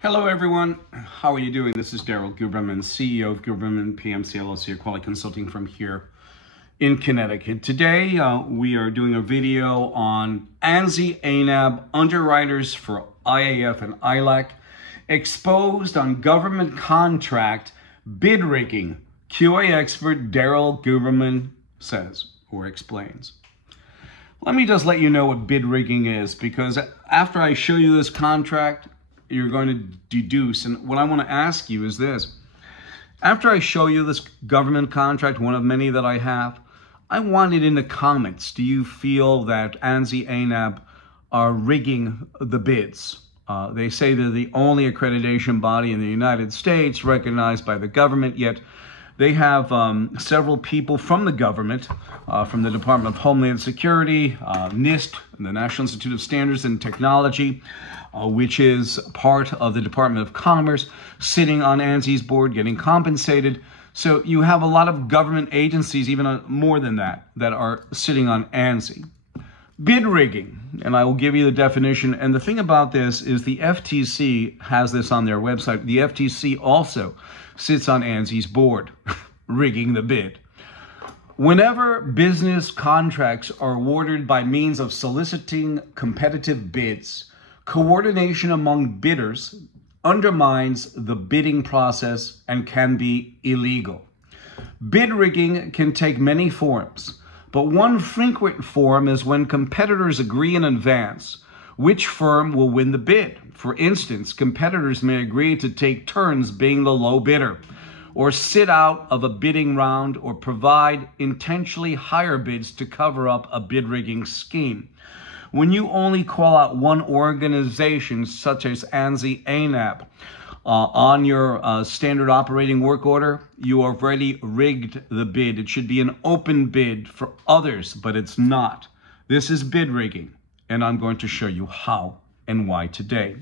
Hello everyone, how are you doing? This is Daryl Guberman, CEO of Guberman PMC LLC, a quality consulting firm here in Connecticut. Today we are doing a video on ANSI-ANAB underwriters for IAF and ILAC exposed on government contract bid rigging. QA expert Daryl Guberman says or explains. Let me just let you know what bid rigging is, because after I show you this contract, you're going to deduce. And what I want to ask you is this. After I show you this government contract, one of many that I have, I want it in the comments. Do you feel that ANSI-ANAB are rigging the bids? They say they're the only accreditation body in the United States recognized by the government, yet they have several people from the government, from the Department of Homeland Security, NIST, and the National Institute of Standards and Technology, which is part of the Department of Commerce, sitting on ANSI's board, getting compensated. So you have a lot of government agencies, even more than that, that are sitting on ANSI. Bid rigging, and I will give you the definition. And the thing about this is the FTC has this on their website. The FTC also sits on ANSI's board, rigging the bid. Whenever business contracts are awarded by means of soliciting competitive bids, coordination among bidders undermines the bidding process and can be illegal. Bid rigging can take many forms, but one frequent form is when competitors agree in advance which firm will win the bid. For instance, competitors may agree to take turns being the low bidder, or sit out of a bidding round, or provide intentionally higher bids to cover up a bid rigging scheme. When you only call out one organization, such as ANSI-ANAB, on your standard operating work order, you already rigged the bid. It should be an open bid for others, but it's not. This is bid rigging, and I'm going to show you how and why today.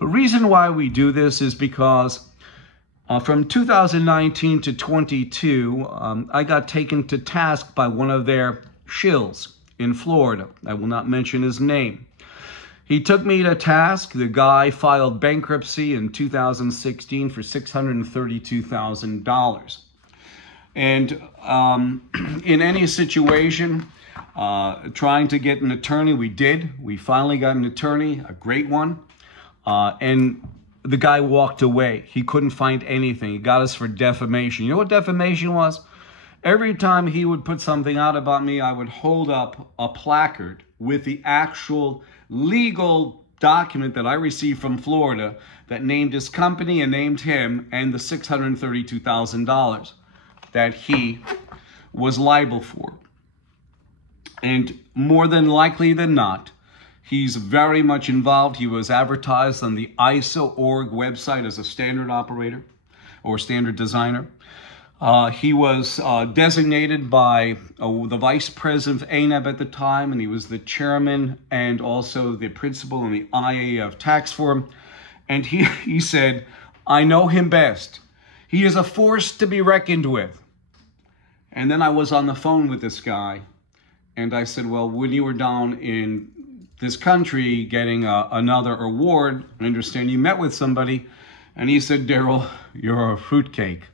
The reason why we do this is because from 2019 to 22, I got taken to task by one of their shills in Florida. I will not mention his name. He took me to task. The guy filed bankruptcy in 2016 for $632,000. And in any situation, trying to get an attorney, we did. We finally got an attorney, a great one. And the guy walked away. He couldn't find anything. He got us for defamation. You know what defamation was? Every time he would put something out about me, I would hold up a placard with the actual legal document that I received from Florida that named his company and named him and the $632,000 that he was liable for. And more than likely than not, he's very much involved. He was advertised on the ISO.org website as a standard operator or standard designer. He was designated by the vice president of ANAB at the time, and he was the chairman and also the principal in the IAF tax firm. And he said, "I know him best. He is a force to be reckoned with." And then I was on the phone with this guy, and I said, "Well, when you were down in this country getting another award, I understand you met with somebody." And he said, "Daryl, you're a fruitcake."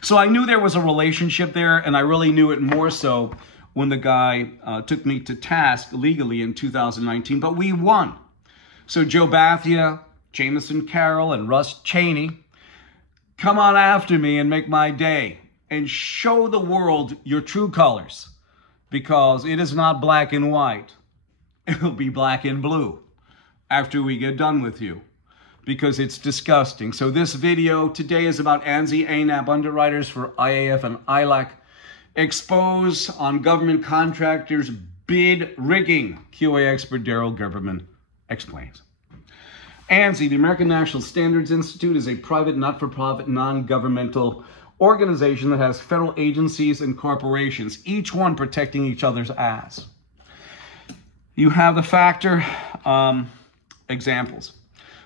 So I knew there was a relationship there, and I really knew it more so when the guy took me to task legally in 2019, but we won. So Joe Bathia, Jameson Carroll, and Russ Cheney, come on after me and make my day and show the world your true colors, because it is not black and white. It'll be black and blue after we get done with you, because it's disgusting. So this video today is about ANSI-ANAB underwriters for IAF and ILAC expose on government contractors bid rigging. QA expert Daryl Guberman explains. ANSI, the American National Standards Institute, is a private, not-for-profit, non-governmental organization that has federal agencies and corporations, each one protecting each other's ass. You have the factor examples.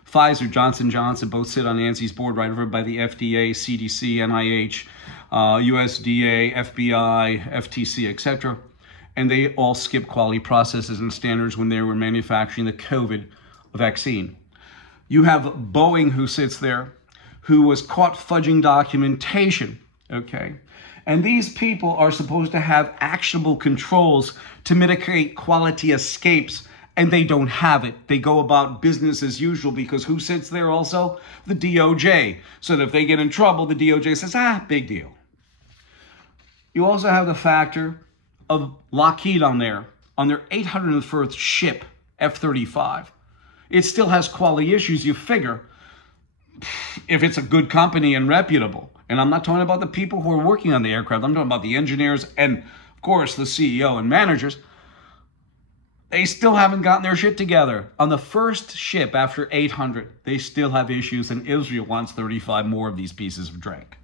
Pfizer, Johnson & Johnson both sit on ANSI's board, right over by the FDA, CDC, NIH, USDA, FBI, FTC, etc. And they all skipped quality processes and standards when they were manufacturing the COVID vaccine. You have Boeing who sits there, who was caught fudging documentation, okay? And these people are supposed to have actionable controls to mitigate quality escapes, and they don't have it. They go about business as usual because who sits there also? The DOJ. So that if they get in trouble, the DOJ says, big deal. You also have the factor of Lockheed on their 801st ship, F-35. It still has quality issues. You figure if it's a good company and reputable. And I'm not talking about the people who are working on the aircraft. I'm talking about the engineers and, of course, the CEO and managers. They still haven't gotten their shit together. On the first ship after 800, they still have issues, and Israel wants 35 more of these pieces of drink.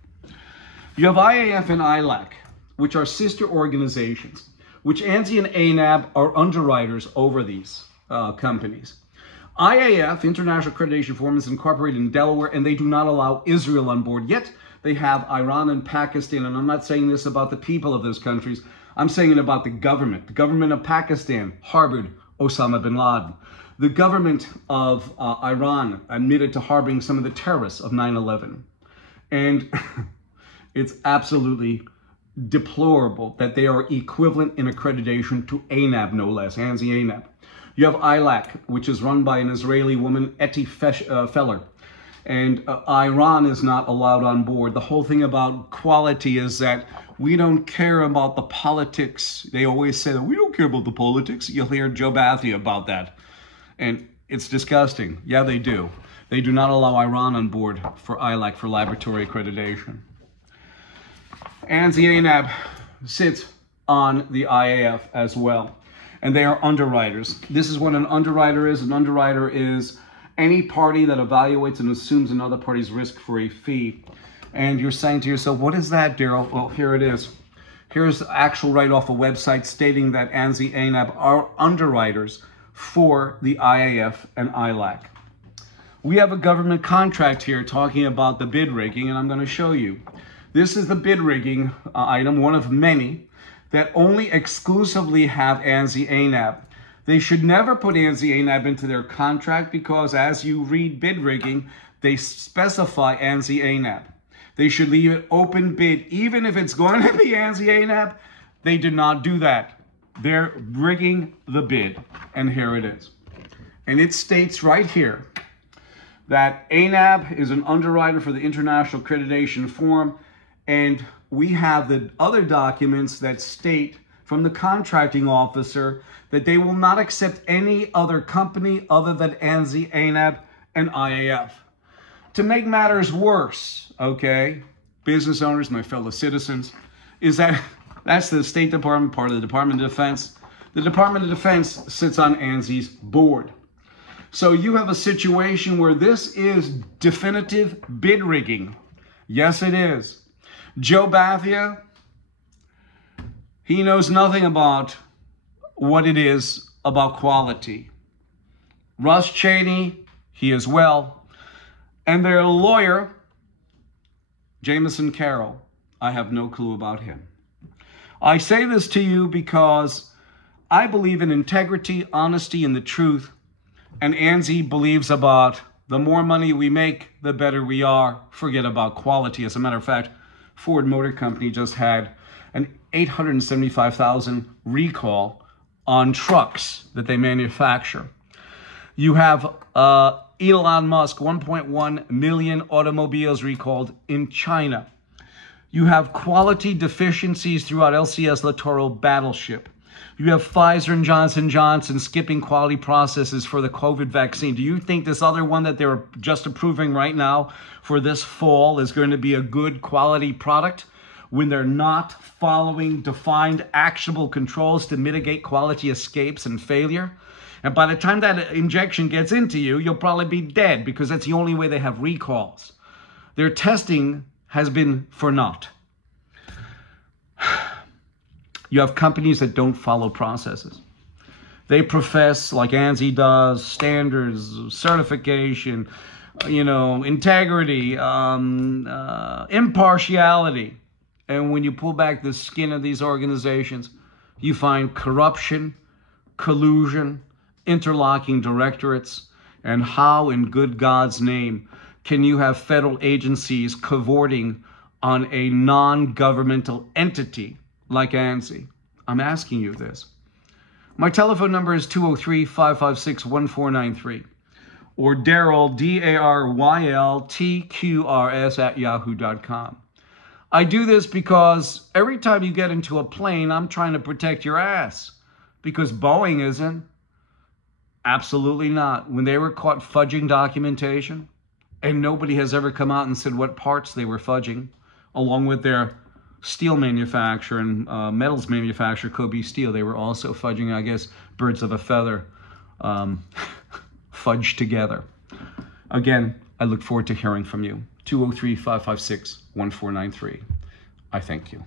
You have IAF and ILAC, which are sister organizations, which ANSI and ANAB are underwriters over these companies. IAF, International Accreditation Forum, is incorporated in Delaware, and they do not allow Israel on board. Yet they have Iran and Pakistan, and I'm not saying this about the people of those countries. I'm saying it about the government. The government of Pakistan harbored Osama bin Laden. The government of Iran admitted to harboring some of the terrorists of 9/11. And it's absolutely deplorable that they are equivalent in accreditation to ANAB, no less, ANSI-ANAB. You have ILAC, which is run by an Israeli woman, Eti Feller. And Iran is not allowed on board. The whole thing about quality is that we don't care about the politics. They always say that we don't care about the politics. You'll hear Joe Bathia about that. And it's disgusting. Yeah, they do. They do not allow Iran on board for ILAC for laboratory accreditation. ANSI-ANAB sits on the IAF as well. And they are underwriters. This is what an underwriter is. An underwriter is any party that evaluates and assumes another party's risk for a fee. And you're saying to yourself, what is that, Daryl? Well, here it is. Here's the actual write-off a website stating that ANSI-ANAB are underwriters for the IAF and ILAC. We have a government contract here talking about the bid rigging, and I'm going to show you. This is the bid rigging item, one of many, that only exclusively have ANSI-ANAB. They should never put ANSI-ANAB into their contract because as you read bid rigging, they specify ANSI-ANAB. They should leave it open bid. Even if it's going to be ANSI-ANAB, they did not do that. They're rigging the bid. And here it is. And it states right here that ANAB is an underwriter for the International Accreditation Forum. And we have the other documents that state from the contracting officer that they will not accept any other company other than ANSI-ANAB and IAF. To make matters worse, okay, business owners, my fellow citizens, is that that's the State Department, part of the Department of Defense. The Department of Defense sits on ANSI's board. So you have a situation where this is definitive bid rigging. Yes, it is. Joe Bathia, he knows nothing about what it is about quality. Russ Cheney, he as well. And their lawyer, Jameson Carroll, I have no clue about him. I say this to you because I believe in integrity, honesty, and the truth. And ANSI believes about the more money we make, the better we are. Forget about quality. As a matter of fact, Ford Motor Company just had an 875,000 recall on trucks that they manufacture. You have Elon Musk, 1.1 million automobiles recalled in China. You have quality deficiencies throughout LCS Littoral Battleship. You have Pfizer and Johnson & Johnson skipping quality processes for the COVID vaccine. Do you think this other one that they're just approving right now for this fall is going to be a good quality product when they're not following defined actionable controls to mitigate quality escapes and failure? And by the time that injection gets into you, you'll probably be dead because that's the only way they have recalls. Their testing has been for naught. You have companies that don't follow processes. They profess, like ANSI does, standards, certification, integrity, impartiality. And when you pull back the skin of these organizations, you find corruption, collusion, interlocking directorates, And how in good God's name can you have federal agencies cavorting on a non-governmental entity like ANSI? I'm asking you this. My telephone number is 203-556-1493 or Daryl, DARYLTQRS @yahoo.com. I do this because every time you get into a plane, I'm trying to protect your ass. Because Boeing isn't. Absolutely not. When they were caught fudging documentation, and nobody has ever come out and said what parts they were fudging, along with their steel manufacturer and metals manufacturer, Kobe Steel, they were also fudging, I guess, birds of a feather, fudged together. Again, I look forward to hearing from you. 203-556-1493. I thank you.